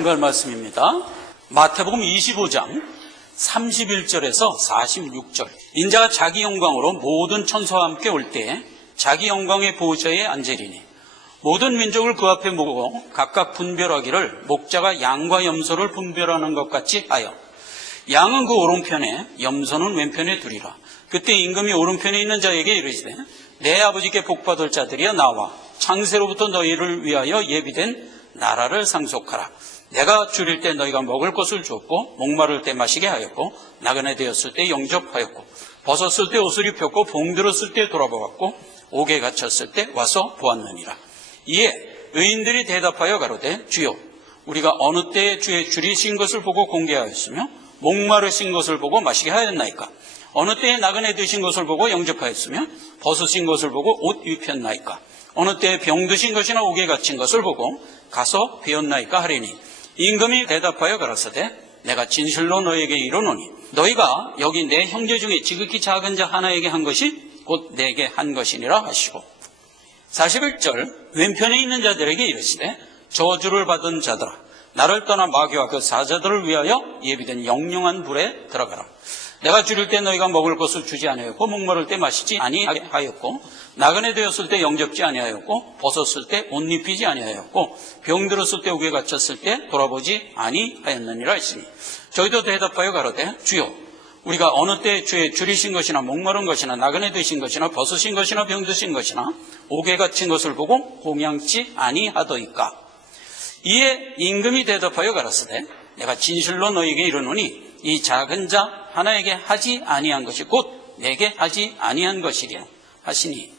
말씀입니다. 마태복음 25장 31절에서 46절. 인자가 자기 영광으로 모든 천사와 함께 올 때 자기 영광의 보좌에 앉으리니 모든 민족을 그 앞에 모으고 각각 분별하기를 목자가 양과 염소를 분별하는 것 같이 하여 양은 그 오른편에 염소는 왼편에 두리라. 그때 임금이 오른편에 있는 자에게 이르시되 내 아버지께 복받을 자들이여 나와 창세로부터 너희를 위하여 예비된 나라를 상속하라. 내가 줄일 때 너희가 먹을 것을 주었고 목마를 때 마시게 하였고 나그네 되었을 때 영접하였고 벗었을 때 옷을 입혔고 봉들었을 때 돌아보았고 옥에 갇혔을 때 와서 보았느니라. 이에 의인들이 대답하여 가로되 주여 우리가 어느 때에 주의 줄이신 것을 보고 공개하였으며 목마르신 것을 보고 마시게 하였나이까? 어느 때에 나그네 되신 것을 보고 영접하였으며 벗으신 것을 보고 옷 입혔나이까? 어느 때에 병드신 것이나 옥에 갇힌 것을 보고 가서 배웠나이까 하리니 임금이 대답하여 가라사대 내가 진실로 너에게 이르노니 너희가 여기 내 형제 중에 지극히 작은 자 하나에게 한 것이 곧 내게 한 것이니라 하시고 41절 왼편에 있는 자들에게 이르시되 저주를 받은 자들아 나를 떠나 마귀와 그 사자들을 위하여 예비된 영영한 불에 들어가라. 내가 줄일 때 너희가 먹을 것을 주지 아니하였고 목마를 때 마시지 아니하였고 나그네 되었을 때 영접지 아니하였고 벗었을 때 옷 입히지 아니하였고 병들었을 때 옥에 갇혔을 때 돌아보지 아니하였느니라 했으니 저희도 대답하여 가로되 주여 우리가 어느 때 주의 줄이신 것이나 목마른 것이나 나그네 되신 것이나 벗으신 것이나 병드신 것이나 옥에 갇힌 것을 보고 공양치 아니하더이까? 이에 임금이 대답하여 가라사대 내가 진실로 너희에게 이르노니 이 작은 자 하나에게 하지 아니한 것이 곧 내게 하지 아니한 것이리라 하시니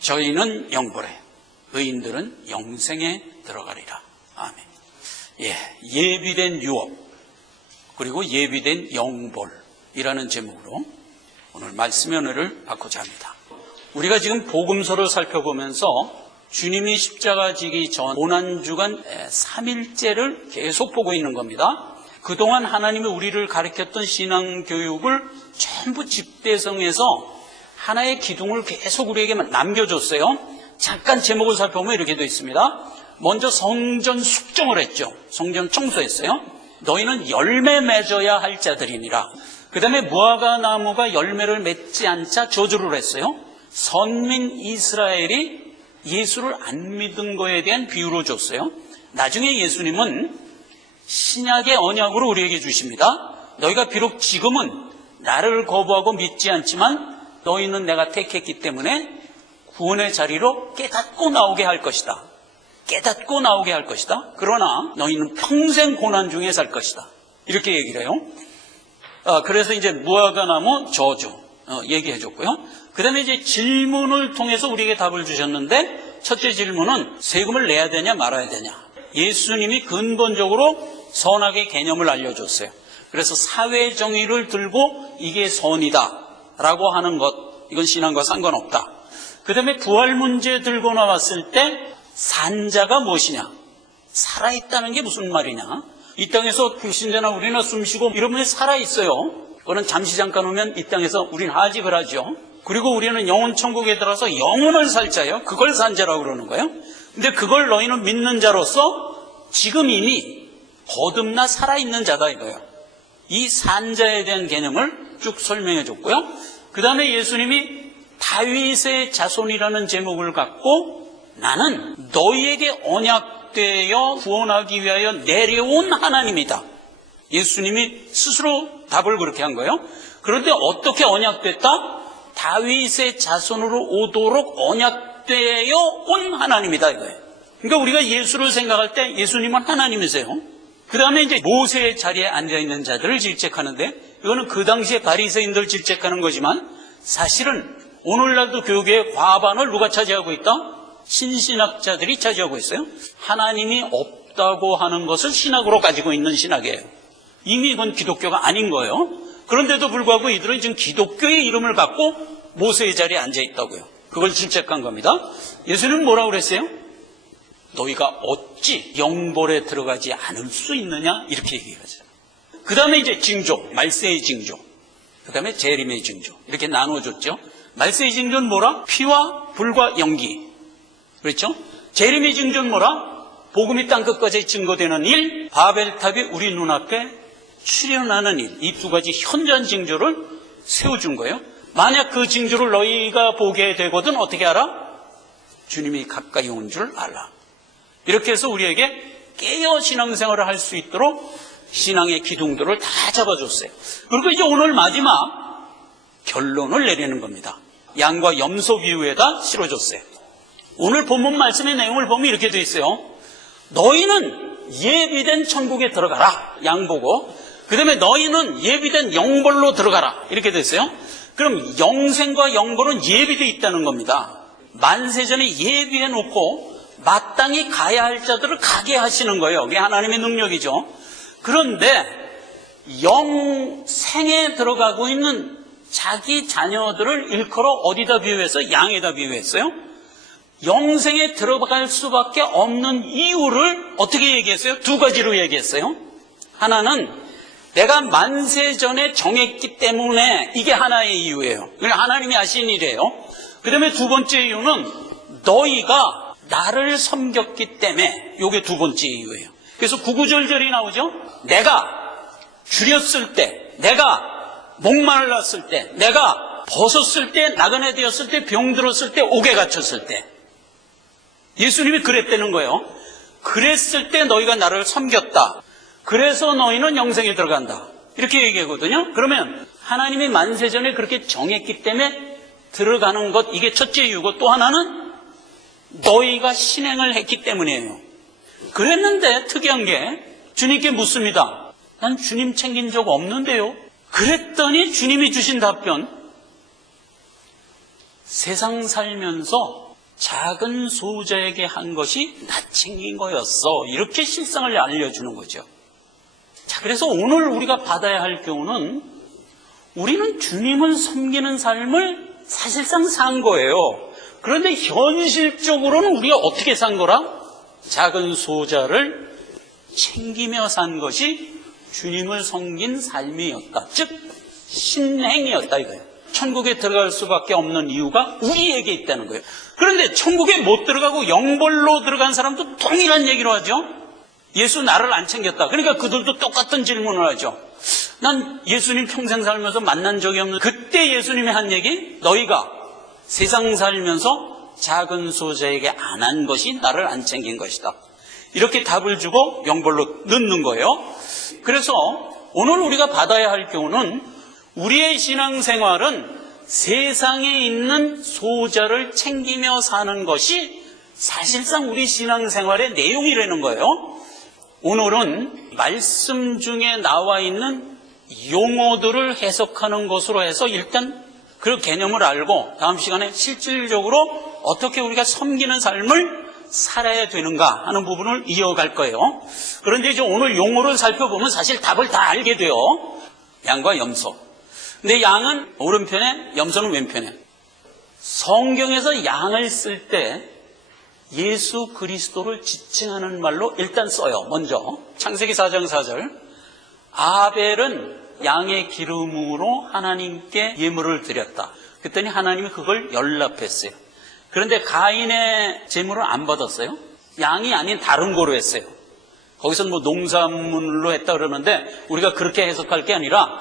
저희는 영벌에 의인들은 영생에 들어가리라. 아멘. 예비된 유업 그리고 예비된 영벌이라는 제목으로 오늘 말씀의 은혜를 받고자 합니다. 우리가 지금 복음서를 살펴보면서 주님이 십자가 지기 전 고난주간 3일째를 계속 보고 있는 겁니다. 그동안 하나님이 우리를 가르쳤던 신앙교육을 전부 집대성해서 하나의 기둥을 계속 우리에게 남겨줬어요. 잠깐 제목을 살펴보면 이렇게 되어 있습니다. 먼저 성전 숙정을 했죠. 성전 청소했어요. 너희는 열매 맺어야 할 자들이니라. 그 다음에 무화과 나무가 열매를 맺지 않자 저주를 했어요. 선민 이스라엘이 예수를 안 믿은 거에 대한 비유로 줬어요. 나중에 예수님은 신약의 언약으로 우리에게 주십니다. 너희가 비록 지금은 나를 거부하고 믿지 않지만 너희는 내가 택했기 때문에 구원의 자리로 깨닫고 나오게 할 것이다. 깨닫고 나오게 할 것이다. 그러나 너희는 평생 고난 중에 살 것이다. 이렇게 얘기를 해요. 그래서 이제 무화과나무 저주 얘기해 줬고요. 그 다음에 이제 질문을 통해서 우리에게 답을 주셨는데 첫째 질문은 세금을 내야 되냐 말아야 되냐. 예수님이 근본적으로 선악의 개념을 알려줬어요. 그래서 사회 정의를 들고 이게 선이다 라고 하는 것, 이건 신앙과 상관없다. 그 다음에 부활 문제 들고 나왔을 때 산자가 무엇이냐, 살아있다는 게 무슨 말이냐. 이 땅에서 불신자나 우리나 숨쉬고 이런 분이 살아있어요. 그거는 잠시 잠깐 오면 이 땅에서 우린 하직을 하죠. 그리고 우리는 영혼 천국에 들어서 영혼을 살 자예요. 그걸 산자라고 그러는 거예요. 근데 그걸 너희는 믿는 자로서 지금 이미 거듭나 살아있는 자다 이거예요. 이 산자에 대한 개념을 쭉 설명해 줬고요. 그 다음에 예수님이 다윗의 자손이라는 제목을 갖고 나는 너희에게 언약되어 구원하기 위하여 내려온 하나님이다. 예수님이 스스로 답을 그렇게 한 거예요. 그런데 어떻게 언약됐다? 다윗의 자손으로 오도록 언약되어 온 하나님이다 이거예요. 그러니까 우리가 예수를 생각할 때 예수님은 하나님이세요. 그 다음에 이제 모세의 자리에 앉아있는 자들을 질책하는데 이거는 그 당시에 바리새인들 질책하는 거지만 사실은 오늘날도 교계의 과반을 누가 차지하고 있다? 신신학자들이 차지하고 있어요. 하나님이 없다고 하는 것을 신학으로 가지고 있는 신학이에요. 이미 이건 기독교가 아닌 거예요. 그런데도 불구하고 이들은 지금 기독교의 이름을 갖고 모세의 자리에 앉아있다고요. 그걸 질책한 겁니다. 예수님은 뭐라고 그랬어요? 너희가 어찌 영벌에 들어가지 않을 수 있느냐 이렇게 얘기하죠. 그 다음에 이제 징조, 말세의 징조, 그 다음에 재림의 징조 이렇게 나눠줬죠. 말세의 징조는 뭐라? 피와 불과 연기. 그렇죠? 재림의 징조는 뭐라? 복음이 땅끝까지 증거되는 일, 바벨탑이 우리 눈앞에 출현하는 일, 이 두 가지 현저한 징조를 세워준 거예요. 만약 그 징조를 너희가 보게 되거든 어떻게 알아? 주님이 가까이 온 줄 알라. 이렇게 해서 우리에게 깨어 신앙생활을 할 수 있도록 신앙의 기둥들을 다 잡아줬어요. 그리고 이제 오늘 마지막 결론을 내리는 겁니다. 양과 염소 비유에다 실어줬어요. 오늘 본문 말씀의 내용을 보면 이렇게 되어 있어요. 너희는 예비된 천국에 들어가라. 양 보고. 그 다음에 너희는 예비된 영벌로 들어가라. 이렇게 되어 있어요. 그럼 영생과 영벌은 예비되어 있다는 겁니다. 만세전에 예비해 놓고 마땅히 가야 할 자들을 가게 하시는 거예요. 그게 하나님의 능력이죠. 그런데 영생에 들어가고 있는 자기 자녀들을 일컬어 어디다 비유해서 양에다 비유했어요? 영생에 들어갈 수밖에 없는 이유를 어떻게 얘기했어요? 두 가지로 얘기했어요. 하나는 내가 만세전에 정했기 때문에 이게 하나의 이유예요. 하나님이 하신 일이에요. 그 다음에 두 번째 이유는 너희가 나를 섬겼기 때문에 이게 두 번째 이유예요. 그래서 구구절절이 나오죠. 내가 줄였을 때, 내가 목말랐을 때, 내가 벗었을 때, 나그네 되었을 때, 병들었을 때, 옥에 갇혔을 때 예수님이 그랬다는 거예요. 그랬을 때 너희가 나를 섬겼다. 그래서 너희는 영생에 들어간다. 이렇게 얘기하거든요. 그러면 하나님이 만세전에 그렇게 정했기 때문에 들어가는 것, 이게 첫째 이유고, 또 하나는 너희가 신행을 했기 때문이에요. 그랬는데 특이한 게 주님께 묻습니다. 난 주님 챙긴 적 없는데요. 그랬더니 주님이 주신 답변, 세상 살면서 작은 소자에게 한 것이 나 챙긴 거였어. 이렇게 실상을 알려주는 거죠. 자, 그래서 오늘 우리가 받아야 할 교훈은 우리는 주님을 섬기는 삶을 사실상 산 거예요. 그런데 현실적으로는 우리가 어떻게 산 거라? 작은 소자를 챙기며 산 것이 주님을 섬긴 삶이었다. 즉 신행이었다 이거예요. 천국에 들어갈 수밖에 없는 이유가 우리에게 있다는 거예요. 그런데 천국에 못 들어가고 영벌로 들어간 사람도 동일한 얘기로 하죠. 예수 나를 안 챙겼다. 그러니까 그들도 똑같은 질문을 하죠. 난 예수님 평생 살면서 만난 적이 없는. 그때 예수님이 한 얘기, 너희가 세상 살면서 작은 소자에게 안 한 것이 나를 안 챙긴 것이다. 이렇게 답을 주고 영벌로 넣는 거예요. 그래서 오늘 우리가 받아야 할 교훈은 우리의 신앙생활은 세상에 있는 소자를 챙기며 사는 것이 사실상 우리 신앙생활의 내용이라는 거예요. 오늘은 말씀 중에 나와 있는 용어들을 해석하는 것으로 해서 일단 그 개념을 알고 다음 시간에 실질적으로 어떻게 우리가 섬기는 삶을 살아야 되는가 하는 부분을 이어갈 거예요. 그런데 이제 오늘 용어를 살펴보면 사실 답을 다 알게 돼요. 양과 염소. 근데 양은 오른편에, 염소는 왼편에. 성경에서 양을 쓸 때 예수 그리스도를 지칭하는 말로 일단 써요. 먼저 창세기 4장 4절. 아벨은 양의 기름으로 하나님께 예물을 드렸다. 그랬더니 하나님이 그걸 연락했어요. 그런데 가인의 제물을 안 받았어요. 양이 아닌 다른 거로 했어요. 거기서는 뭐 농산물로 했다 그러는데 우리가 그렇게 해석할 게 아니라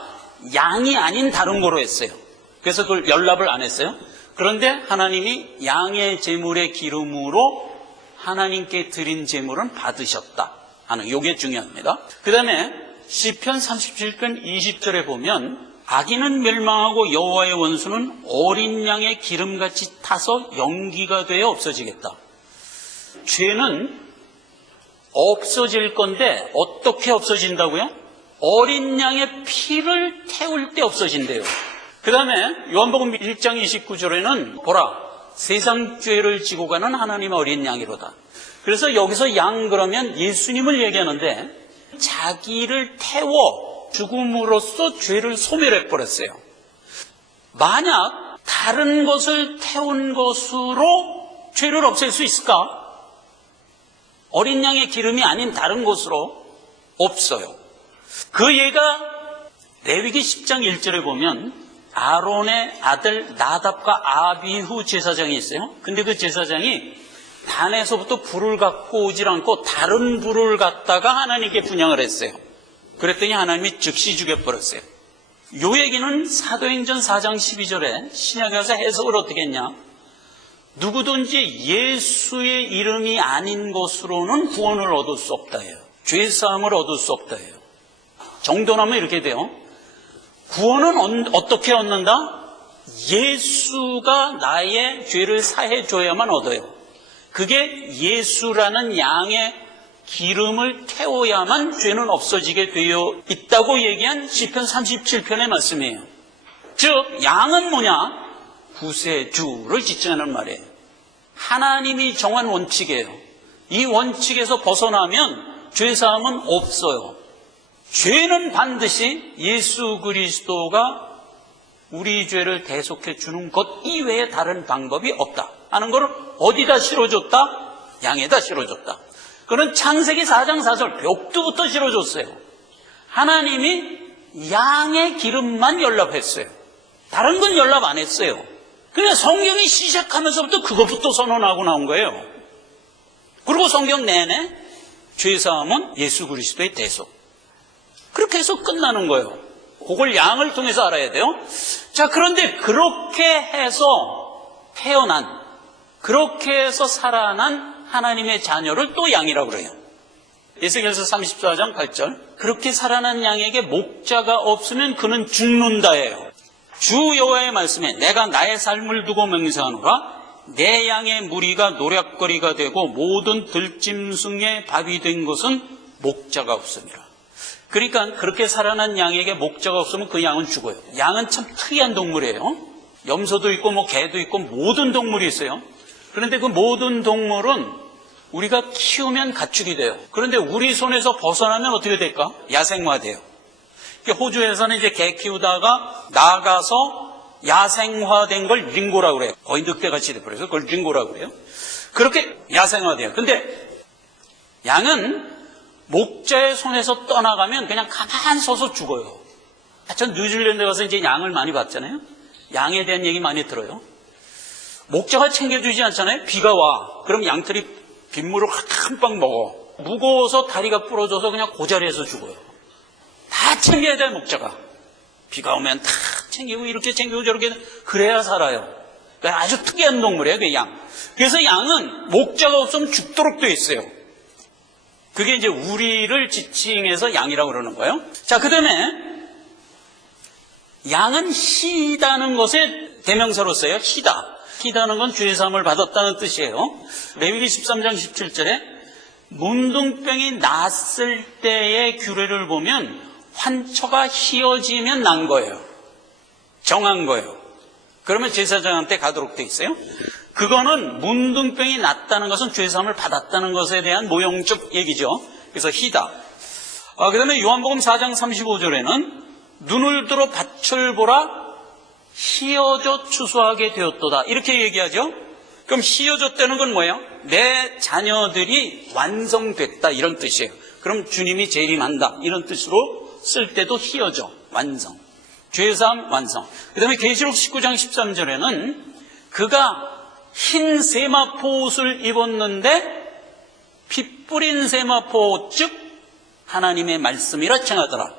양이 아닌 다른 거로 했어요. 그래서 그걸 연락을 안 했어요. 그런데 하나님이 양의 제물의 기름으로 하나님께 드린 제물은 받으셨다 하는 이게 중요합니다. 그 다음에 시편 37편 20절에 보면 악인은 멸망하고 여호와의 원수는 어린 양의 기름같이 타서 연기가 되어 없어지겠다. 죄는 없어질 건데 어떻게 없어진다고요? 어린 양의 피를 태울 때 없어진대요. 그 다음에 요한복음 1장 29절에는 보라 세상 죄를 지고 가는 하나님의 어린 양이로다. 그래서 여기서 양 그러면 예수님을 얘기하는데 자기를 태워 죽음으로써 죄를 소멸해버렸어요. 만약 다른 것을 태운 것으로 죄를 없앨 수 있을까? 어린 양의 기름이 아닌 다른 것으로 없어요. 그 예가 레위기 10장 1절에 보면 아론의 아들 나답과 아비후 제사장이 있어요. 근데 그 제사장이 단에서부터 불을 갖고 오질 않고 다른 불을 갖다가 하나님께 분향을 했어요. 그랬더니 하나님이 즉시 죽여버렸어요. 요 얘기는 사도행전 4장 12절에 신약에 가서 해석을 어떻게 했냐? 누구든지 예수의 이름이 아닌 것으로는 구원을 얻을 수 없다예요. 죄사함을 얻을 수 없다예요. 정돈하면 이렇게 돼요. 구원은 어떻게 얻는다? 예수가 나의 죄를 사해 줘야만 얻어요. 그게 예수라는 양의 기름을 태워야만 죄는 없어지게 되어 있다고 얘기한 시편 37편의 말씀이에요. 즉 양은 뭐냐? 구세주를 지칭하는 말이에요. 하나님이 정한 원칙이에요. 이 원칙에서 벗어나면 죄사함은 없어요. 죄는 반드시 예수 그리스도가 우리 죄를 대속해 주는 것 이외에 다른 방법이 없다 하는 것을 어디다 실어줬다? 양에다 실어줬다. 그런 창세기 4장 4절 벽두부터 실어줬어요. 하나님이 양의 기름만 연락했어요. 다른 건 연락 안 했어요. 그냥 성경이 시작하면서부터 그것부터 선언하고 나온 거예요. 그리고 성경 내내 죄사함은 예수 그리스도의 대속. 그렇게 해서 끝나는 거예요. 그걸 양을 통해서 알아야 돼요. 자, 그런데 그렇게 해서 태어난, 그렇게 해서 살아난 하나님의 자녀를 또 양이라고 그래요. 에스겔서 34장 8절 그렇게 살아난 양에게 목자가 없으면 그는 죽는다예요. 주 여호와의 말씀에 내가 나의 삶을 두고 맹세하노라 내 양의 무리가 노략거리가 되고 모든 들짐승의 밥이 된 것은 목자가 없음이라. 그러니까 그렇게 살아난 양에게 목자가 없으면 그 양은 죽어요. 양은 참 특이한 동물이에요. 염소도 있고 개도 있고 모든 동물이 있어요. 그런데 그 모든 동물은 우리가 키우면 가축이 돼요. 그런데 우리 손에서 벗어나면 어떻게 될까? 야생화돼요. 호주에서는 이제 개 키우다가 나가서 야생화된 걸 링고라고 그래요. 거의 늑대같이 돼버려서 그걸 링고라고 그래요. 그렇게 야생화돼요. 근데 양은 목자의 손에서 떠나가면 그냥 가만히 서서 죽어요. 전 뉴질랜드 가서 이제 양을 많이 봤잖아요. 양에 대한 얘기 많이 들어요. 목자가 챙겨주지 않잖아요. 비가 와. 그럼 양털이 빗물을 한 방 먹어. 무거워서 다리가 부러져서 그냥 그 자리에서 죽어요. 다 챙겨야 돼, 목자가. 비가 오면 다 챙기고 이렇게 챙기고 저렇게 그래야 살아요. 그러니까 아주 특이한 동물이에요, 그 양. 그래서 양은 목자가 없으면 죽도록 돼 있어요. 그게 이제 우리를 지칭해서 양이라고 그러는 거예요. 자, 그 다음에 양은 희다는 것에 대명사로 써요. 희다. 희다는 건 죄사함을 받았다는 뜻이에요. 레위기 13장 17절에 문둥병이 났을 때의 규례를 보면 환처가 휘어지면 난 거예요. 정한 거예요. 그러면 제사장한테 가도록 돼 있어요. 그거는 문둥병이 났다는 것은 죄사함을 받았다는 것에 대한 모형적 얘기죠. 그래서 희다. 그 다음에 요한복음 4장 35절에는 눈을 들어 밭을 보라 휘어져 추수하게 되었도다. 이렇게 얘기하죠. 그럼 휘어졌다는 건 뭐예요? 내 자녀들이 완성됐다 이런 뜻이에요. 그럼 주님이 재림한다 이런 뜻으로 쓸 때도 휘어져 완성. 죄사함 완성. 그 다음에 계시록 19장 13절에는 그가 흰 세마포 옷을 입었는데 피 뿌린 세마포 옷 즉 하나님의 말씀이라 칭하더라.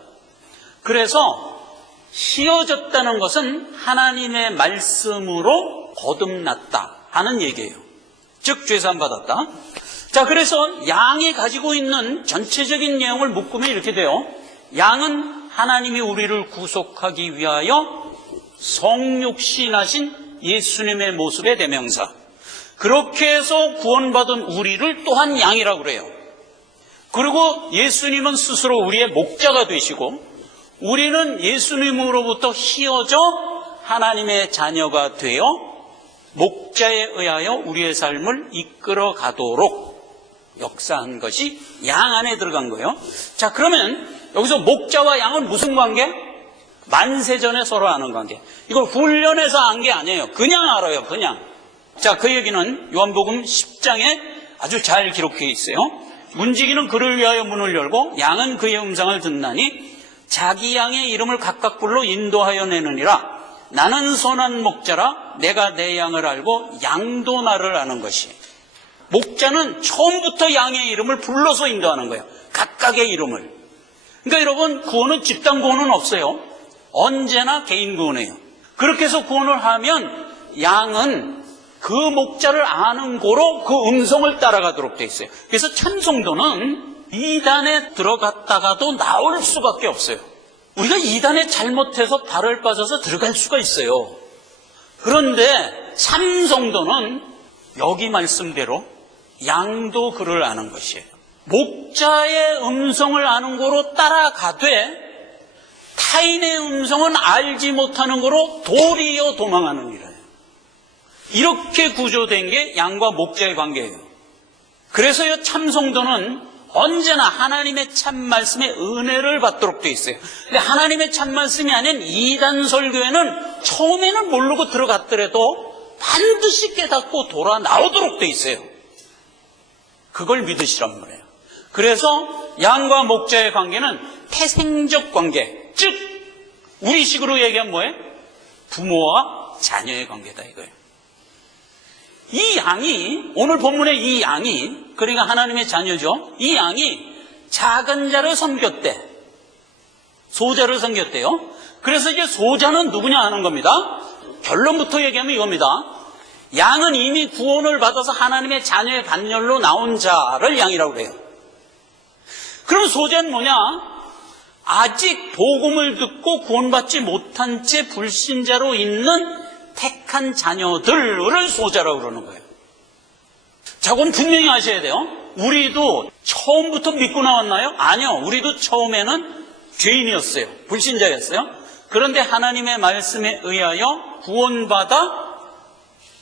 그래서 휘어졌다는 것은 하나님의 말씀으로 거듭났다 하는 얘기예요. 즉 죄사함 받았다. 자, 그래서 양이 가지고 있는 전체적인 내용을 묶으면 이렇게 돼요. 양은 하나님이 우리를 구속하기 위하여 성육신하신 예수님의 모습의 대명사. 그렇게 해서 구원받은 우리를 또한 양이라고 그래요. 그리고 예수님은 스스로 우리의 목자가 되시고 우리는 예수님으로부터 휘어져 하나님의 자녀가 되어 목자에 의하여 우리의 삶을 이끌어 가도록 역사한 것이 양 안에 들어간 거예요. 자, 그러면 여기서 목자와 양은 무슨 관계? 만세전에 서로 아는 관계. 이걸 훈련해서 안 게 아니에요. 그냥 알아요. 그냥. 자, 그 얘기는 요한복음 10장에 아주 잘 기록해 있어요. 문지기는 그를 위하여 문을 열고 양은 그의 음성을 듣나니 자기 양의 이름을 각각 불러 인도하여 내느니라. 나는 선한 목자라 내가 내 양을 알고 양도 나를 아는 것이. 목자는 처음부터 양의 이름을 불러서 인도하는 거예요. 각각의 이름을. 그러니까 여러분, 구원은 집단 구원은 없어요. 언제나 개인 구원이에요. 그렇게 해서 구원을 하면 양은 그 목자를 아는 고로 그 음성을 따라가도록 돼 있어요. 그래서 참성도는 이단에 들어갔다가도 나올 수밖에 없어요. 우리가 이단에 잘못해서 발을 빠져서 들어갈 수가 있어요. 그런데 참성도는 여기 말씀대로 양도 그를 아는 것이에요. 목자의 음성을 아는 고로 따라가되 타인의 음성은 알지 못하는 거로 도리어 도망하는 일이에요. 이렇게 구조된 게 양과 목자의 관계예요. 그래서요, 참성도는 언제나 하나님의 참 말씀의 은혜를 받도록 되어 있어요. 근데 하나님의 참 말씀이 아닌 이단 설교에는 처음에는 모르고 들어갔더라도 반드시 깨닫고 돌아 나오도록 되어 있어요. 그걸 믿으시란 말이에요. 그래서 양과 목자의 관계는 태생적 관계, 즉 우리식으로 얘기하면 뭐예요? 부모와 자녀의 관계다 이거예요. 이 양이, 오늘 본문의 이 양이, 그러니까 하나님의 자녀죠. 이 양이 작은 자를 섬겼대. 소자를 섬겼대요. 그래서 이제 소자는 누구냐 하는 겁니다. 결론부터 얘기하면 이겁니다. 양은 이미 구원을 받아서 하나님의 자녀의 반열로 나온 자를 양이라고 그래요. 그럼 소자는 뭐냐? 아직 복음을 듣고 구원받지 못한 채 불신자로 있는 택한 자녀들을 소자라고 그러는 거예요. 자, 그럼 분명히 아셔야 돼요. 우리도 처음부터 믿고 나왔나요? 아니요. 우리도 처음에는 죄인이었어요. 불신자였어요. 그런데 하나님의 말씀에 의하여 구원받아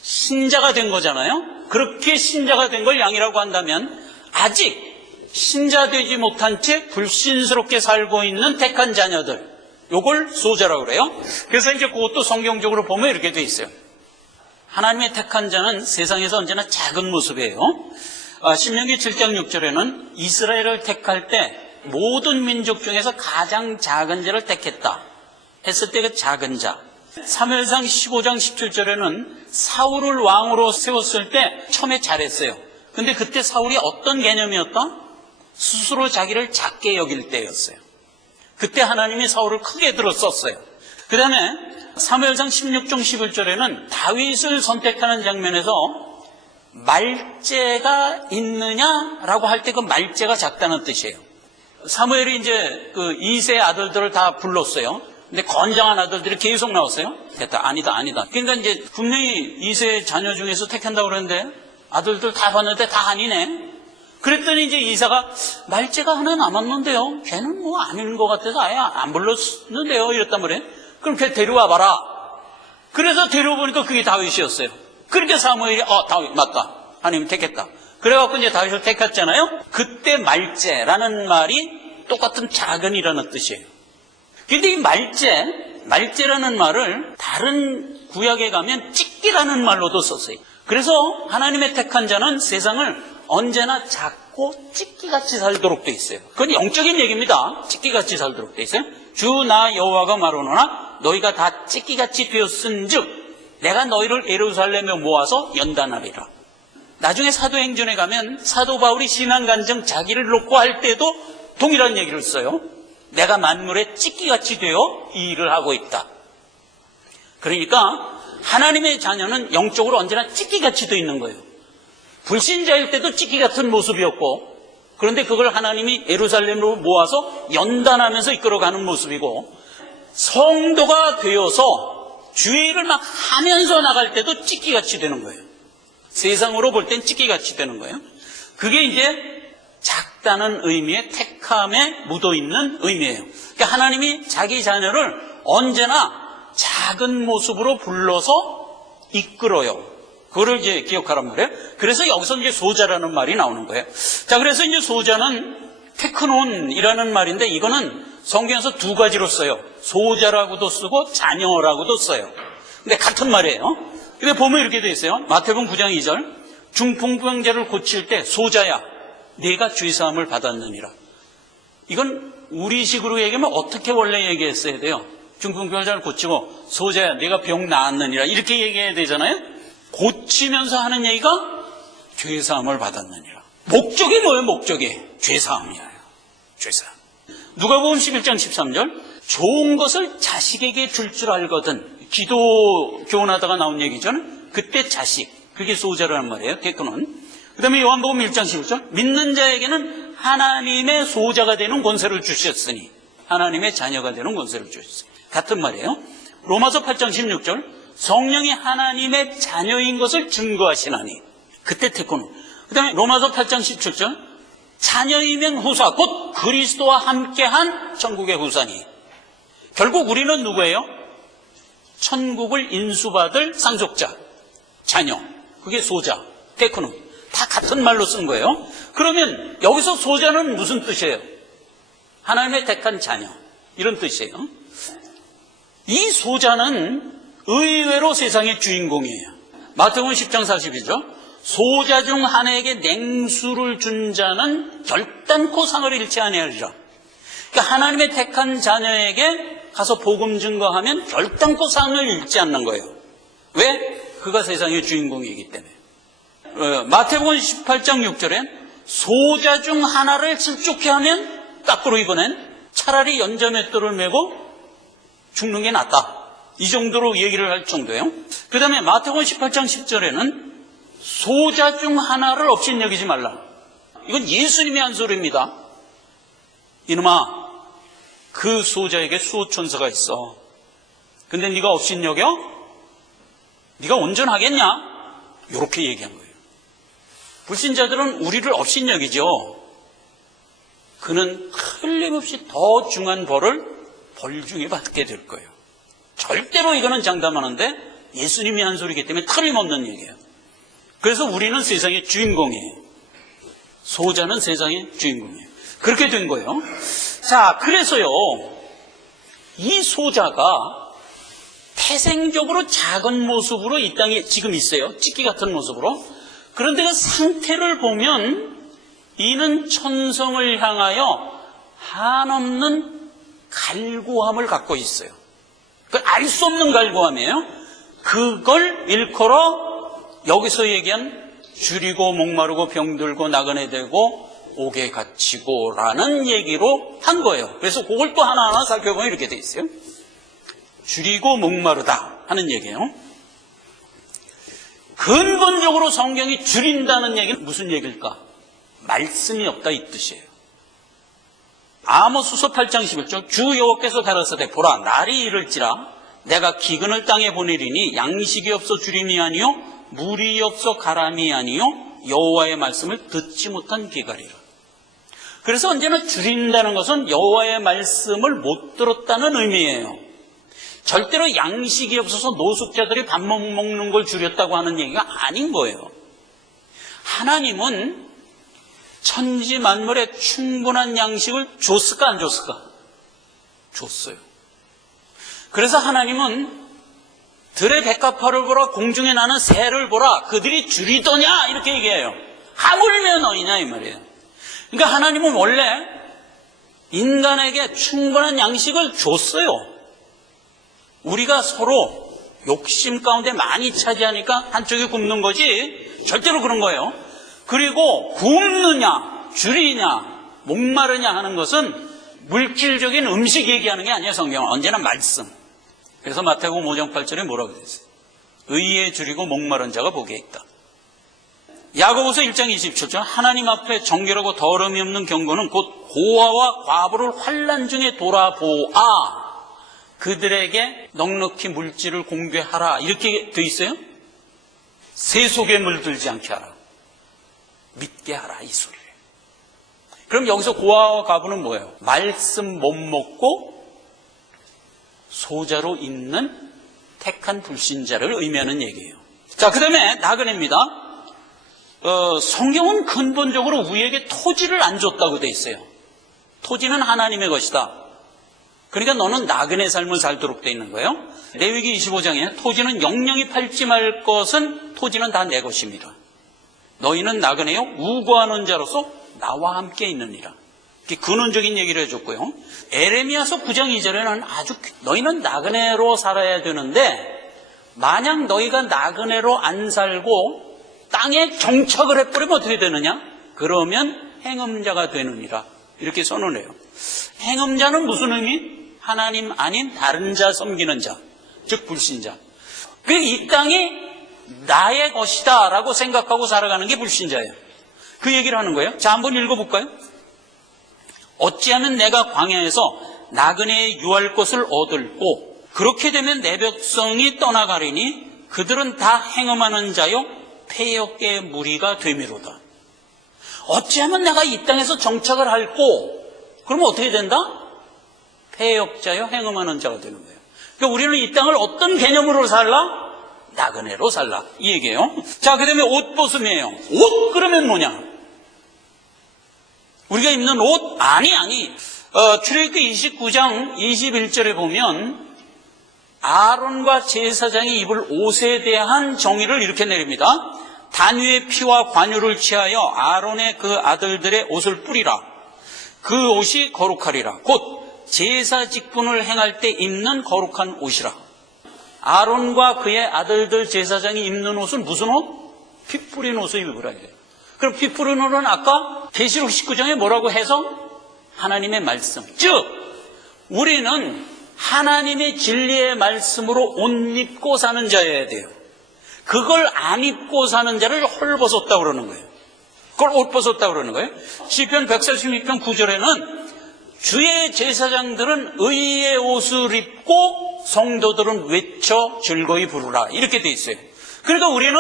신자가 된 거잖아요. 그렇게 신자가 된 걸 양이라고 한다면 아직 신자 되지 못한 채 불신스럽게 살고 있는 택한 자녀들, 요걸 소자라고 그래요. 그래서 이제 그것도 성경적으로 보면 이렇게 돼 있어요. 하나님의 택한 자는 세상에서 언제나 작은 모습이에요. 신명기 7장 6절에는 이스라엘을 택할 때 모든 민족 중에서 가장 작은 자를 택했다 했을 때 그 작은 자. 사무엘상 15장 17절에는 사울을 왕으로 세웠을 때 처음에 잘했어요. 근데 그때 사울이 어떤 개념이었다? 스스로 자기를 작게 여길 때였어요. 그때 하나님이 사울을 크게 들어 썼어요. 그 다음에 사무엘상 16장 11절에는 다윗을 선택하는 장면에서 말제가 있느냐라고 할 때 그 말제가 작다는 뜻이에요. 사무엘이 이제 그 이세 아들들을 다 불렀어요. 근데 건장한 아들들이 계속 나왔어요. 됐다, 아니다. 그러니까 이제 분명히 이세 자녀 중에서 택한다고 그러는데 아들들 다 봤는데 다 아니네. 그랬더니 이제 이사가 말제가 하나 남았는데요. 걔는 뭐 아닌 것 같아서 아예 안 불렀는데요. 이랬단 말이에요. 그럼 걔 데려와 봐라. 그래서 데려보니까 그게 다윗이었어요. 그러니까 사무엘이 다윗 맞다. 하나님 택했다. 그래갖고 이제 다윗을 택했잖아요. 그때 말제라는 말이 똑같은 작은이라는 뜻이에요. 근데 이 말제라는 말을 다른 구약에 가면 찍기라는 말로도 썼어요. 그래서 하나님의 택한 자는 세상을 언제나 작고 찍기같이 살도록 돼 있어요. 그건 영적인 얘기입니다. 찍기같이 살도록 돼 있어요. 주 나 여호와가 말하노나 너희가 다 찍기같이 되었은즉 내가 너희를 예루살렘에 모아서 연단하리라. 나중에 사도행전에 가면 사도 바울이 신앙간증 자기를 놓고 할 때도 동일한 얘기를 써요. 내가 만물에 찍기같이 되어 이 일을 하고 있다. 그러니까 하나님의 자녀는 영적으로 언제나 찍기같이 되어 있는 거예요. 불신자일 때도 찍기 같은 모습이었고, 그런데 그걸 하나님이 예루살렘으로 모아서 연단하면서 이끌어가는 모습이고, 성도가 되어서 주의 일을 막 하면서 나갈 때도 찍기같이 되는 거예요. 세상으로 볼 땐 찍기같이 되는 거예요. 그게 이제 작다는 의미의 택함에 묻어있는 의미예요. 그러니까 하나님이 자기 자녀를 언제나 작은 모습으로 불러서 이끌어요. 그거를 이제 기억하란 말이에요. 그래서 여기서 이제 소자라는 말이 나오는 거예요. 자, 그래서 이제 소자는 테크논이라는 말인데 이거는 성경에서 두 가지로 써요. 소자라고도 쓰고 자녀라고도 써요. 근데 같은 말이에요. 근데 보면 이렇게 돼 있어요. 마태복음 9장 2절. 중풍병자를 고칠 때 소자야, 네가 죄사함을 받았느니라. 이건 우리식으로 얘기하면 어떻게 원래 얘기했어야 돼요? 중풍병자를 고치고 소자야, 네가 병 나았느니라. 이렇게 얘기해야 되잖아요. 고치면서 하는 얘기가 죄사함을 받았느니라. 목적이 뭐예요? 목적이 죄사함이에요. 죄사함. 누가복음 11장 13절 좋은 것을 자식에게 줄 줄 알거든. 기도 교훈하다가 나온 얘기죠. 그때 자식, 그게 소자라는 말이에요. 테크는. 그 다음에 요한복음 1장 11절 믿는 자에게는 하나님의 소자가 되는 권세를 주셨으니, 하나님의 자녀가 되는 권세를 주셨으니, 같은 말이에요. 로마서 8장 16절 성령이 하나님의 자녀인 것을 증거하시나니, 그때 테크는. 그 다음에 로마서 8장 17절 자녀이면 후사, 곧 그리스도와 함께한 천국의 후사니. 결국 우리는 누구예요? 천국을 인수받을 상속자, 자녀, 그게 소자, 테크노. 다 같은 말로 쓴 거예요. 그러면 여기서 소자는 무슨 뜻이에요? 하나님의 택한 자녀, 이런 뜻이에요. 이 소자는 의외로 세상의 주인공이에요. 마태복음 10장 40이죠. 소자 중 하나에게 냉수를 준 자는 결단코 상을 잃지 아니하리라. 그러니까 하나님의 택한 자녀에게 가서 복음 증거하면 결단코 상을 잃지 않는 거예요. 왜? 그가 세상의 주인공이기 때문에. 마태복음 18장 6절에 소자 중 하나를 실족해 하면 까꾸로 이번엔 차라리 연자맷돌을 메고 죽는 게 낫다. 이 정도로 얘기를 할 정도예요. 그 다음에 마태복음 18장 10절에는 소자 중 하나를 업신여기지 말라. 이건 예수님이 한 소리입니다. 이놈아, 그 소자에게 수호천사가 있어. 근데 네가 업신여겨? 네가 온전하겠냐? 이렇게 얘기한 거예요. 불신자들은 우리를 업신여기죠. 그는 틀림없이 더 중한 벌을 벌중에 받게 될 거예요. 절대로 이거는 장담하는데 예수님이 한 소리이기 때문에 틀림없는 얘기예요. 그래서 우리는 세상의 주인공이에요. 소자는 세상의 주인공이에요. 그렇게 된 거예요. 자, 그래서요, 이 소자가 태생적으로 작은 모습으로 이 땅에 지금 있어요. 찍기 같은 모습으로. 그런데 그 상태를 보면 이는 천성을 향하여 한없는 갈구함을 갖고 있어요. 그 알 수 없는 갈구함이에요. 그걸 일컬어 여기서 얘기한 줄이고 목마르고 병들고 나그네 되고 옥에 갇히고 라는 얘기로 한 거예요. 그래서 그걸 또 하나하나 살펴보면 이렇게 돼 있어요. 줄이고 목마르다 하는 얘기예요. 근본적으로 성경이 줄인다는 얘기는 무슨 얘기일까? 말씀이 없다 이 뜻이에요. 아모스서 8장 11절 주 여호와께서 가라사대 보라 날이 이를지라 내가 기근을 땅에 보내리니 양식이 없어 줄임이 아니요 물이 없어 가람이 아니요 여호와의 말씀을 듣지 못한 기갈이라. 그래서 언제나 줄인다는 것은 여호와의 말씀을 못 들었다는 의미예요. 절대로 양식이 없어서 노숙자들이 밥 못 먹는 걸 줄였다고 하는 얘기가 아닌 거예요. 하나님은 천지 만물에 충분한 양식을 줬을까 안 줬을까? 줬어요. 그래서 하나님은 들의 백합화를 보라 공중에 나는 새를 보라 그들이 줄이더냐 이렇게 얘기해요. 하물며 너희냐 이 말이에요. 그러니까 하나님은 원래 인간에게 충분한 양식을 줬어요. 우리가 서로 욕심 가운데 많이 차지하니까 한쪽이 굶는 거지 절대로 그런 거예요. 그리고 굶느냐 줄이냐 목마르냐 하는 것은 물질적인 음식 얘기하는 게 아니에요. 성경은 언제나 말씀. 그래서 마태복음 5장 8절에 뭐라고 됐어요? 의에 줄이고 목마른 자가 복에 있다. 야고보서 1장 27절 하나님 앞에 정결하고 더러움이 없는 경건은 곧 고아와 과부를 환난 중에 돌아보아 그들에게 넉넉히 물질을 공개하라 이렇게 돼 있어요. 새 속에 물들지 않게 하라. 믿게 하라 이 소리예요. 그럼 여기서 고아와 과부는 뭐예요? 말씀 못 먹고 소자로 있는 택한 불신자를 의미하는 얘기예요. 자, 그 다음에 나그네입니다. 성경은 근본적으로 우리에게 토지를 안 줬다고 돼 있어요. 토지는 하나님의 것이다. 그러니까 너는 나그네 삶을 살도록 돼 있는 거예요. 레위기 25장에 토지는 영영이 팔지 말 것은 토지는 다 내 것입니다. 너희는 나그네요 우거하는 자로서 나와 함께 있느니라. 이렇게 근원적인 얘기를 해줬고요. 에레미야서 9장 2절에는 아주 너희는 나그네로 살아야 되는데 만약 너희가 나그네로 안 살고 땅에 정착을 해버리면 어떻게 되느냐? 그러면 행음자가 되느니라. 이렇게 선언해요. 행음자는 무슨 의미? 하나님 아닌 다른 자 섬기는 자, 즉 불신자. 이 땅이 나의 것이다 라고 생각하고 살아가는 게 불신자예요. 그 얘기를 하는 거예요. 자, 한번 읽어볼까요? 어찌하면 내가 광야에서 나그네의 유할 것을 얻을고 그렇게 되면 내 백성이 떠나가리니 그들은 다 행음하는 자요 패역의 무리가 되미로다. 어찌하면 내가 이 땅에서 정착을 할고 그러면 어떻게 된다? 패역자요 행음하는 자가 되는 거예요. 그러니까 우리는 이 땅을 어떤 개념으로 살라? 나그네로 살라 이 얘기예요. 자, 그 다음에 옷 벗음이에요. 옷 그러면 뭐냐? 우리가 입는 옷? 아니. 출애굽기 29장 21절에 보면 아론과 제사장이 입을 옷에 대한 정의를 이렇게 내립니다. 단위의 피와 관유를 취하여 아론의 그 아들들의 옷을 뿌리라. 그 옷이 거룩하리라. 곧 제사 직분을 행할 때 입는 거룩한 옷이라. 아론과 그의 아들들 제사장이 입는 옷은 무슨 옷? 피 뿌린 옷을 입으라 해요. 그럼 피 뿌린 옷은 아까 계시록 19장에 뭐라고 해서? 하나님의 말씀. 즉 우리는 하나님의 진리의 말씀으로 옷 입고 사는 자여야 돼요. 그걸 안 입고 사는 자를 헐벗었다고 그러는 거예요. 그걸 옷 벗었다고 그러는 거예요. 시편 146편 9절에는 주의 제사장들은 의의 옷을 입고 성도들은 외쳐 즐거이 부르라 이렇게 돼 있어요. 그러니까 우리는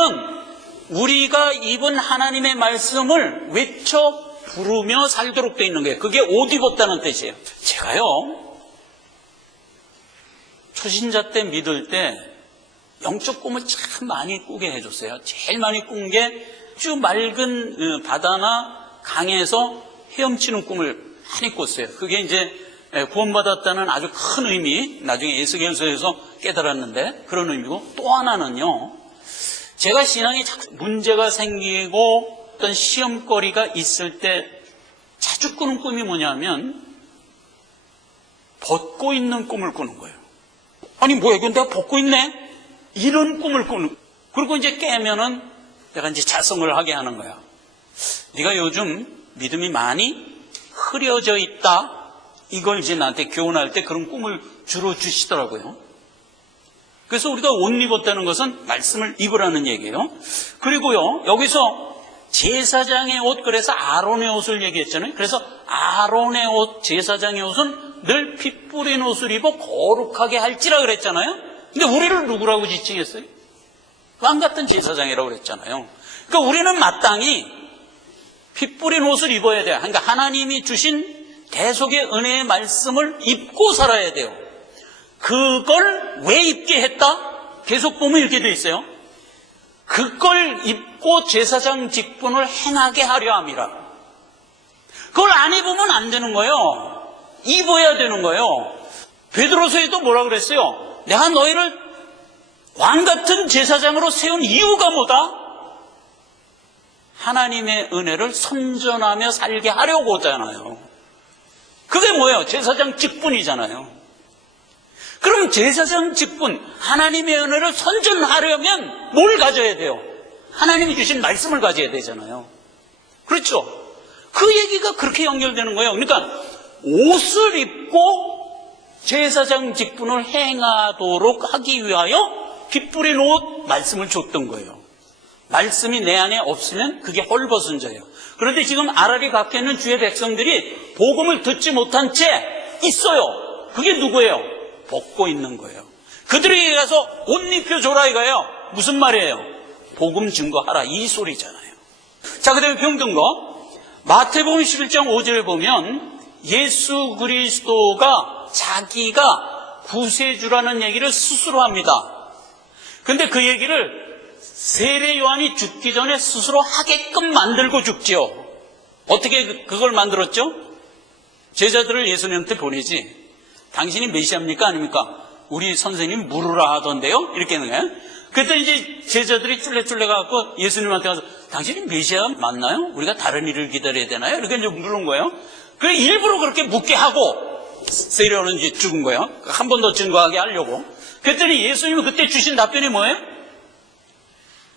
우리가 입은 하나님의 말씀을 외쳐 부르며 살도록 돼 있는 거예요. 그게 옷 입었다는 뜻이에요. 제가요 초신자 때 믿을 때 영적 꿈을 참 많이 꾸게 해줬어요. 제일 많이 꾼 게 쭉 맑은 바다나 강에서 헤엄치는 꿈을 많이 꿨어요. 그게 이제 구원받았다는 아주 큰 의미, 나중에 에스겔서에서 깨달았는데 그런 의미고, 또 하나는요, 제가 신앙에 자꾸 문제가 생기고 어떤 시험거리가 있을 때 자주 꾸는 꿈이 뭐냐면 벗고 있는 꿈을 꾸는 거예요. 아니 뭐야, 이건 내가 벗고 있네? 이런 꿈을 꾸는 거예요. 그리고 이제 깨면은 내가 이제 자성을 하게 하는 거야. 네가 요즘 믿음이 많이 흐려져 있다. 이걸 이제 나한테 교훈할 때 그런 꿈을 주로 주시더라고요. 그래서 우리가 옷 입었다는 것은 말씀을 입으라는 얘기예요. 그리고요, 여기서 제사장의 옷, 그래서 아론의 옷을 얘기했잖아요. 그래서 아론의 옷, 제사장의 옷은 늘 피 뿌린 옷을 입어 거룩하게 할지라 그랬잖아요. 근데 우리를 누구라고 지칭했어요? 왕 같은 제사장이라고 그랬잖아요. 그러니까 우리는 마땅히 피 뿌린 옷을 입어야 돼요. 그러니까 하나님이 주신 대속의 은혜의 말씀을 입고 살아야 돼요. 그걸 왜 입게 했다? 계속 보면 이렇게 돼 있어요. 그걸 입고 제사장 직분을 행하게 하려 함이라. 그걸 안 입으면 안 되는 거예요. 입어야 되는 거예요. 베드로서에도 뭐라 그랬어요? 내가 너희를 왕 같은 제사장으로 세운 이유가 뭐다? 하나님의 은혜를 선전하며 살게 하려고 하잖아요. 그게 뭐예요? 제사장 직분이잖아요. 그럼 제사장 직분, 하나님의 은혜를 선전하려면 뭘 가져야 돼요? 하나님이 주신 말씀을 가져야 되잖아요. 그렇죠? 그 얘기가 그렇게 연결되는 거예요. 그러니까 옷을 입고 제사장 직분을 행하도록 하기 위하여 피 뿌린 옷, 말씀을 줬던 거예요. 말씀이 내 안에 없으면 그게 헐벗은 자예요. 그런데 지금 아라리 각에 있는 주의 백성들이 복음을 듣지 못한 채 있어요. 그게 누구예요? 벗고 있는 거예요. 그들에게 가서 옷 입혀줘라 이거예요. 무슨 말이에요? 복음 증거하라 이 소리잖아요. 자, 그 다음에 병든 거, 마태복음 11장 5절에 보면 예수 그리스도가 자기가 구세주라는 얘기를 스스로 합니다. 근데 그 얘기를 세례 요한이 죽기 전에 스스로 하게끔 만들고 죽지요. 어떻게 그걸 만들었죠? 제자들을 예수님한테 보내지. 당신이 메시아입니까? 아닙니까? 우리 선생님 물으라 하던데요? 이렇게 하는 거예요. 그때 이제 제자들이 쫄래쫄래 가서 예수님한테 가서 당신이 메시아 맞나요? 우리가 다른 일을 기다려야 되나요? 이렇게 이제 물은 거예요. 그래 일부러 그렇게 묻게 하고 세례 요한은 이제 죽은 거예요. 한 번 더 증거하게 하려고. 그랬더니 예수님은 그때 주신 답변이 뭐예요?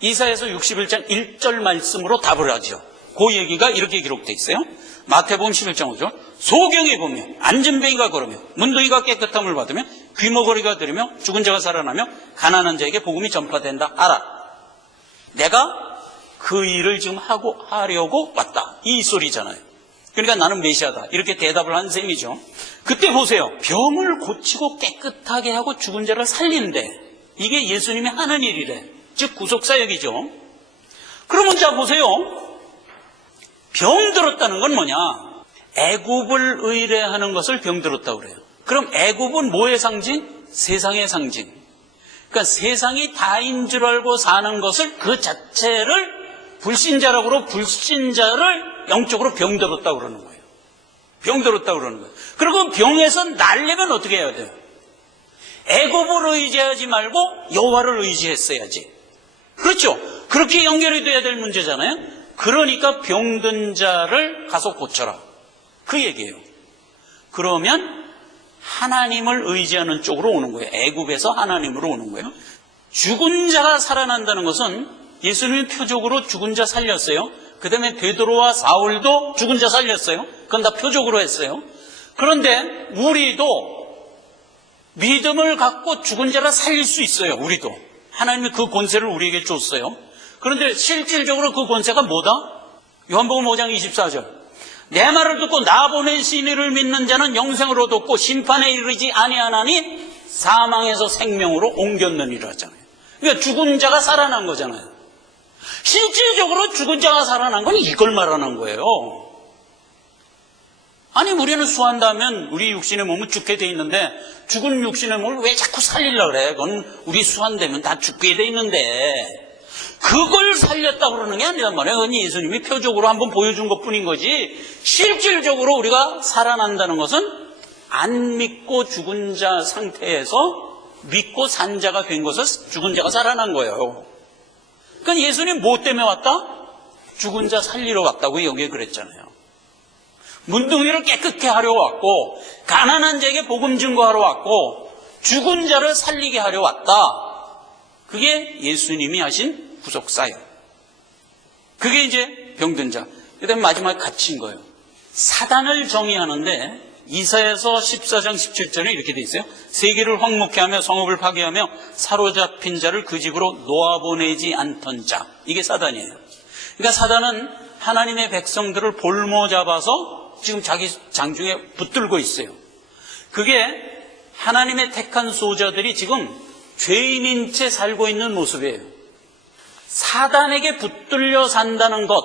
이사야서 61장 1절 말씀으로 답을 하죠. 그 얘기가 이렇게 기록되어 있어요. 마태복음 11장 5절. 소경이 보며 안진뱅이가 걸으며 문둥이가 깨끗함을 받으며 귀머거리가 들으며 죽은 자가 살아나며 가난한 자에게 복음이 전파된다 하라. 내가 그 일을 지금 하려고 왔다. 이 소리잖아요. 그러니까 나는 메시아다. 이렇게 대답을 한 셈이죠. 그때 보세요. 병을 고치고 깨끗하게 하고 죽은 자를 살린대. 이게 예수님이 하는 일이래. 즉 구속사역이죠. 그러면 자 보세요. 병들었다는 건 뭐냐? 애굽을 의뢰하는 것을 병들었다고 그래요. 그럼 애굽은 뭐의 상징? 세상의 상징. 그러니까 세상이 다인 줄 알고 사는 것을 그 자체를 불신자라고 그러고 불신자를 영적으로 병들었다고 그러는 거예요. 병들었다고 그러는 거예요. 그리고 병에서 나려면 어떻게 해야 돼요? 애굽을 의지하지 말고 여호와를 의지했어야지. 그렇죠? 그렇게 연결이 돼야 될 문제잖아요. 그러니까 병든 자를 가서 고쳐라. 그 얘기예요. 그러면 하나님을 의지하는 쪽으로 오는 거예요. 애굽에서 하나님으로 오는 거예요. 죽은 자가 살아난다는 것은 예수님이 표적으로 죽은 자 살렸어요. 그 다음에 베드로와 사울도 죽은 자 살렸어요. 그건 다 표적으로 했어요. 그런데 우리도 믿음을 갖고 죽은 자를 살릴 수 있어요. 우리도. 하나님이 그 권세를 우리에게 줬어요. 그런데 실질적으로 그 권세가 뭐다? 요한복음 5장 24절. 내 말을 듣고 나 보내신 이를 믿는 자는 영생을 얻었고 심판에 이르지 아니하나니 사망에서 생명으로 옮겼느니라 하잖아요. 그러니까 죽은 자가 살아난 거잖아요. 실질적으로 죽은 자가 살아난 건 이걸 말하는 거예요. 아니 우리는 수한다면 우리 육신의 몸은 죽게 돼 있는데 죽은 육신의 몸을 왜 자꾸 살리려고 그래? 그건 우리 수한되면 다 죽게 돼 있는데 그걸 살렸다고 그러는 게 아니란 말이에요. 그건 예수님이 표적으로 한번 보여준 것뿐인 거지 실질적으로 우리가 살아난다는 것은 안 믿고 죽은 자 상태에서 믿고 산 자가 된 것을 죽은 자가 살아난 거예요. 그러니까 예수님 뭐 때문에 왔다? 죽은 자 살리러 왔다고 여기에 그랬잖아요. 문둥이를 깨끗게 하려 왔고 가난한 자에게 복음 증거하러 왔고 죽은 자를 살리게 하려 왔다. 그게 예수님이 하신 구속사역. 그게 이제 병든 자. 그 다음에 마지막에 갇힌 거예요. 사단을 정의하는데 이사야서 14장 17절에 이렇게 돼 있어요. 세계를 황목해 하며 성읍을 파괴하며 사로잡힌 자를 그 집으로 놓아보내지 않던 자. 이게 사단이에요. 그러니까 사단은 하나님의 백성들을 볼모 잡아서 지금 자기 장중에 붙들고 있어요. 그게 하나님의 택한 소자들이 지금 죄인인 채 살고 있는 모습이에요. 사단에게 붙들려 산다는 것,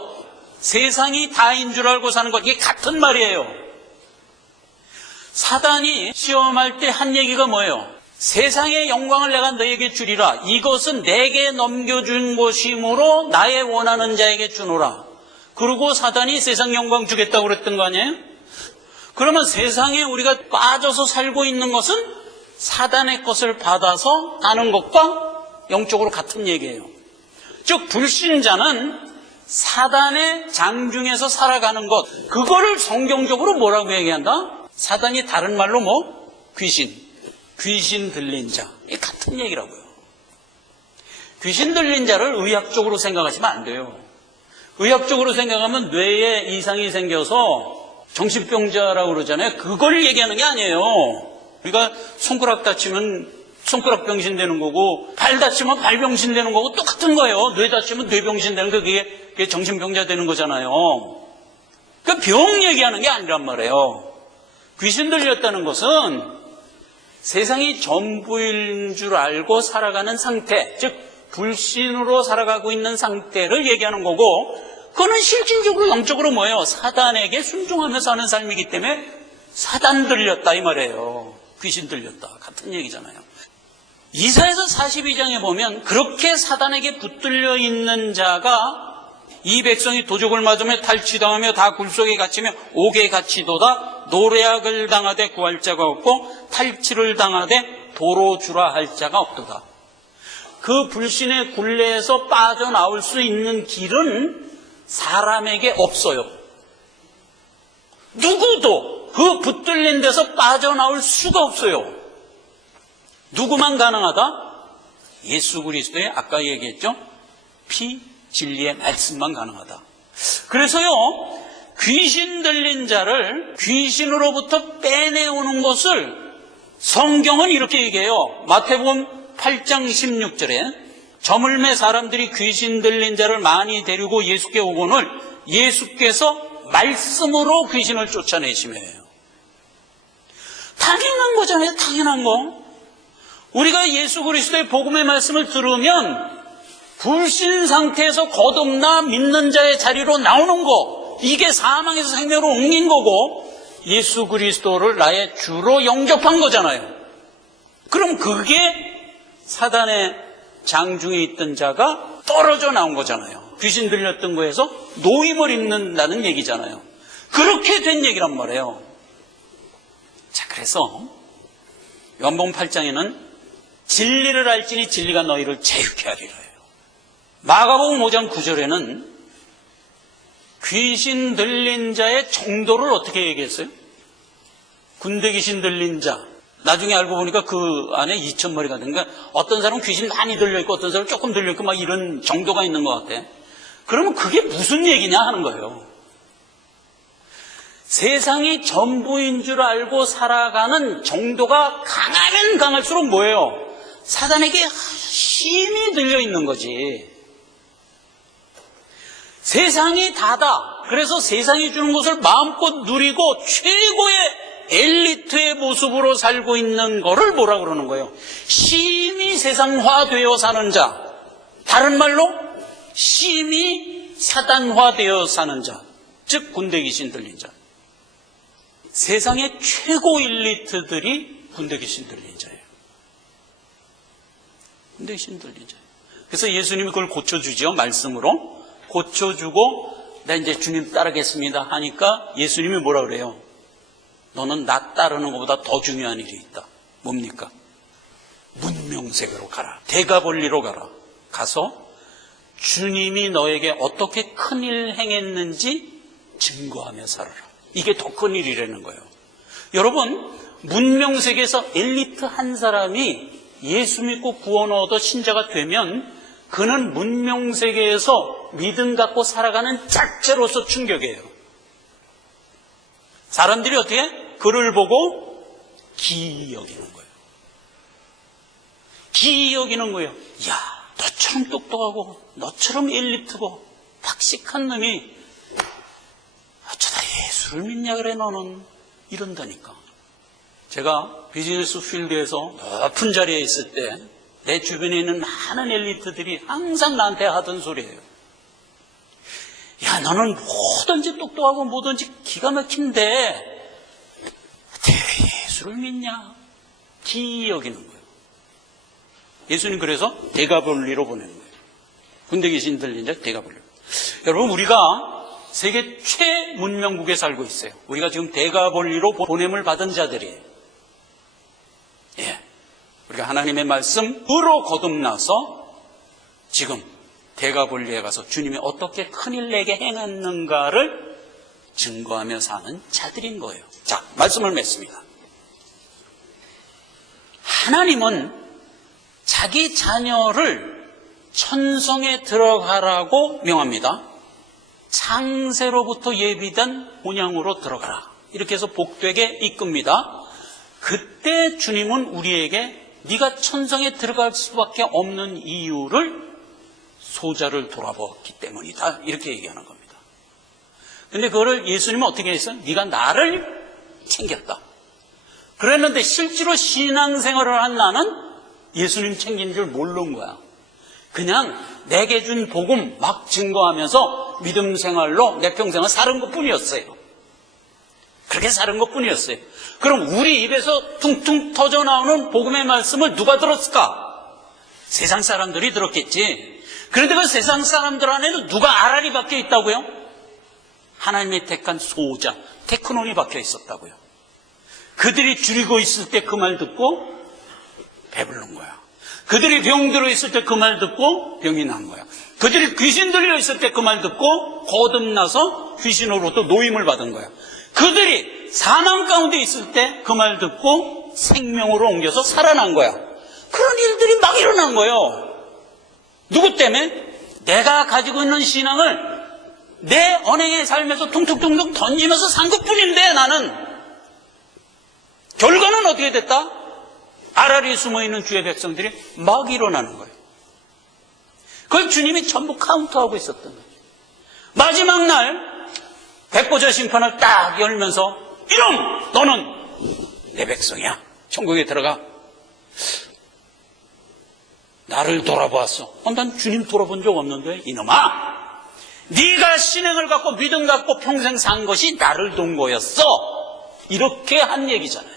세상이 다인 줄 알고 사는 것, 이게 같은 말이에요. 사단이 시험할 때 한 얘기가 뭐예요? 세상의 영광을 내가 너에게 주리라. 이것은 내게 넘겨준 것이므로 나의 원하는 자에게 주노라. 그리고 사단이 세상 영광 주겠다고 그랬던 거 아니에요? 그러면 세상에 우리가 빠져서 살고 있는 것은 사단의 것을 받아서 하는 것과 영적으로 같은 얘기예요. 즉 불신자는 사단의 장중에서 살아가는 것, 그거를 성경적으로 뭐라고 얘기한다? 사단이 다른 말로 뭐? 귀신 들린 자. 이게 같은 얘기라고요. 귀신 들린 자를 의학적으로 생각하시면 안 돼요. 의학적으로 생각하면 뇌에 이상이 생겨서 정신병자라고 그러잖아요. 그걸 얘기하는 게 아니에요. 우리가 손가락 다치면 손가락 병신 되는 거고 발 다치면 발 병신 되는 거고 똑같은 거예요. 뇌 다치면 뇌 병신 되는 거 그게 정신병자 되는 거잖아요. 그 병 얘기하는 게 아니란 말이에요. 귀신 들렸다는 것은 세상이 전부인 줄 알고 살아가는 상태, 즉 불신으로 살아가고 있는 상태를 얘기하는 거고 그거는 실질적으로 영적으로 뭐예요? 사단에게 순종하며 사는 삶이기 때문에 사단 들렸다 이 말이에요. 귀신 들렸다. 같은 얘기잖아요. 이사야서 42장에 보면 그렇게 사단에게 붙들려 있는 자가 이 백성이 도적을 맞으며 탈취당하며 다 굴속에 갇히며 옥에 갇히도다 노략을 당하되 구할 자가 없고 탈취를 당하되 도로 주라 할 자가 없도다. 그 불신의 굴레에서 빠져나올 수 있는 길은 사람에게 없어요. 누구도 그 붙들린 데서 빠져나올 수가 없어요. 누구만 가능하다? 예수 그리스도의 아까 얘기했죠? 깊이 진리의 말씀만 가능하다. 그래서요, 귀신 들린 자를 귀신으로부터 빼내오는 것을 성경은 이렇게 얘기해요. 마태복음 8장 16절에 저물매 사람들이 귀신 들린 자를 많이 데리고 예수께 오거늘 예수께서 말씀으로 귀신을 쫓아내시며 해요. 당연한 거잖아요. 당연한 거. 우리가 예수 그리스도의 복음의 말씀을 들으면 불신 상태에서 거듭나 믿는 자의 자리로 나오는 거, 이게 사망에서 생명으로 옮긴 거고 예수 그리스도를 나의 주로 영접한 거잖아요. 그럼 그게 사단의 장중에 있던 자가 떨어져 나온 거잖아요. 귀신 들렸던 거에서 노임을 입는다는 얘기잖아요. 그렇게 된 얘기란 말이에요. 자, 그래서 요한복음 8장에는 진리를 알지니 진리가 너희를 자유케 하리라 해요. 마가복음 5장 9절에는 귀신 들린 자의 정도를 어떻게 얘기했어요? 군대 귀신 들린 자. 나중에 알고 보니까 그 안에 2,000마리가 되니까 어떤 사람은 귀신 많이 들려있고 어떤 사람은 조금 들려있고 막 이런 정도가 있는 것 같아. 그러면 그게 무슨 얘기냐 하는 거예요. 세상이 전부인 줄 알고 살아가는 정도가 강하면 강할수록 뭐예요? 사단에게 힘이 들려있는 거지. 세상이 다다. 그래서 세상이 주는 것을 마음껏 누리고 최고의 엘리트의 모습으로 살고 있는 거를 뭐라 그러는 거예요? 심히 세상화되어 사는 자. 다른 말로 심히 사단화되어 사는 자. 즉 군대 귀신 들린 자. 세상의 최고 엘리트들이 군대 귀신 들린 자예요. 군대 귀신 들린 자예요. 그래서 예수님이 그걸 고쳐주죠. 말씀으로. 고쳐주고 나 이제 주님 따르겠습니다 하니까 예수님이 뭐라 그래요? 너는 나 따르는 것보다 더 중요한 일이 있다. 뭡니까? 문명세계로 가라. 대가볼리로 가라. 가서 주님이 너에게 어떻게 큰일 행했는지 증거하며 살아라. 이게 더 큰 일이라는 거예요. 여러분, 문명세계에서 엘리트 한 사람이 예수 믿고 구원 얻어 신자가 되면 그는 문명세계에서 믿음 갖고 살아가는 자체로서 충격이에요. 사람들이 어떻게? 그를 보고 기이 여기는 거예요. 기이 여기는 거예요. 야, 너처럼 똑똑하고 너처럼 엘리트고 박식한 놈이 어쩌다 예수를 믿냐 그래 너는. 이런다니까. 제가 비즈니스 필드에서 높은 자리에 있을 때 내 주변에 있는 많은 엘리트들이 항상 나한테 하던 소리예요. 야, 너는 뭐든지 똑똑하고 뭐든지 기가 막힌데 어떻게 예수를 믿냐? 기이 여기는 거예요. 예수님 그래서 대가볼리로 보내는 거예요. 군대 귀신 들린 자 대가볼리. 여러분, 우리가 세계 최문명국에 살고 있어요. 우리가 지금 대가볼리로 보냄을 받은 자들이에요. 예. 우리가 하나님의 말씀으로 거듭나서 지금 대가볼리에 가서 주님이 어떻게 큰일 내게 행했는가를 증거하며 사는 자들인 거예요. 자, 말씀을 맺습니다. 하나님은 자기 자녀를 천성에 들어가라고 명합니다. 창세로부터 예비된 본향으로 들어가라. 이렇게 해서 복되게 이끕니다. 그때 주님은 우리에게 네가 천성에 들어갈 수밖에 없는 이유를 소자를 돌아보았기 때문이다. 이렇게 얘기하는 겁니다. 근데 그거를 예수님은 어떻게 했어요? 네가 나를 챙겼다. 그랬는데 실제로 신앙생활을 한 나는 예수님 챙긴 줄 모르는 거야. 그냥 내게 준 복음 막 증거하면서 믿음 생활로 내 평생을 사는 것뿐이었어요. 그렇게 사는 것뿐이었어요. 그럼 우리 입에서 퉁퉁 터져 나오는 복음의 말씀을 누가 들었을까? 세상 사람들이 들었겠지. 그런데 그 세상 사람들 안에는 누가 알알이 박혀 있다고요? 하나님의 택한 소자, 테크논이 박혀 있었다고요. 그들이 줄이고 있을 때 그 말 듣고 배부른 거야. 그들이 병들어 있을 때 그 말 듣고 병이 난 거야. 그들이 귀신 들려 있을 때 그 말 듣고 거듭나서 귀신으로부터 노임을 받은 거야. 그들이 사망 가운데 있을 때 그 말 듣고 생명으로 옮겨서 살아난 거야. 그런 일들이 막 일어난 거예요. 누구 때문에? 내가 가지고 있는 신앙을 내 언행의 삶에서 퉁퉁퉁퉁 던지면서 산 것뿐인데 나는 결과는 어떻게 됐다? 아라리 숨어있는 주의 백성들이 막 일어나는 거예요. 그걸 주님이 전부 카운트하고 있었던 거예요. 마지막 날 백보자 심판을 딱 열면서 이놈 너는 내 백성이야. 천국에 들어가. 나를 돌아보았어. 난 주님 돌아본 적 없는데 이놈아 네가 신앙을 갖고 믿음 갖고 평생 산 것이 나를 돈 거였어. 이렇게 한 얘기잖아요.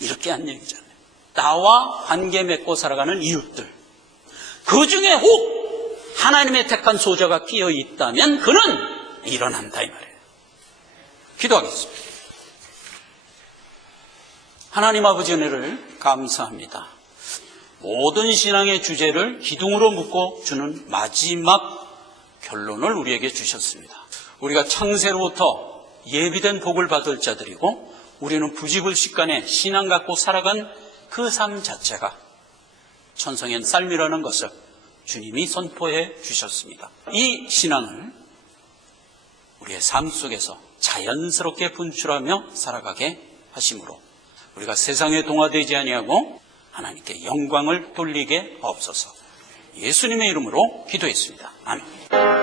이렇게 한 얘기잖아요. 나와 관계 맺고 살아가는 이웃들 그 중에 혹 하나님의 택한 소자가 끼어 있다면 그는 일어난다 이 말이에요. 기도하겠습니다. 하나님 아버지 은혜를 감사합니다. 모든 신앙의 주제를 기둥으로 묶고 주는 마지막 결론을 우리에게 주셨습니다. 우리가 창세로부터 예비된 복을 받을 자들이고 우리는 부지불식간에 신앙 갖고 살아간 그 삶 자체가 천성의 삶이라는 것을 주님이 선포해 주셨습니다. 이 신앙을 우리의 삶 속에서 자연스럽게 분출하며 살아가게 하심으로 우리가 세상에 동화되지 아니하고 하나님께 영광을 돌리게 하옵소서. 예수님의 이름으로 기도했습니다. 아멘.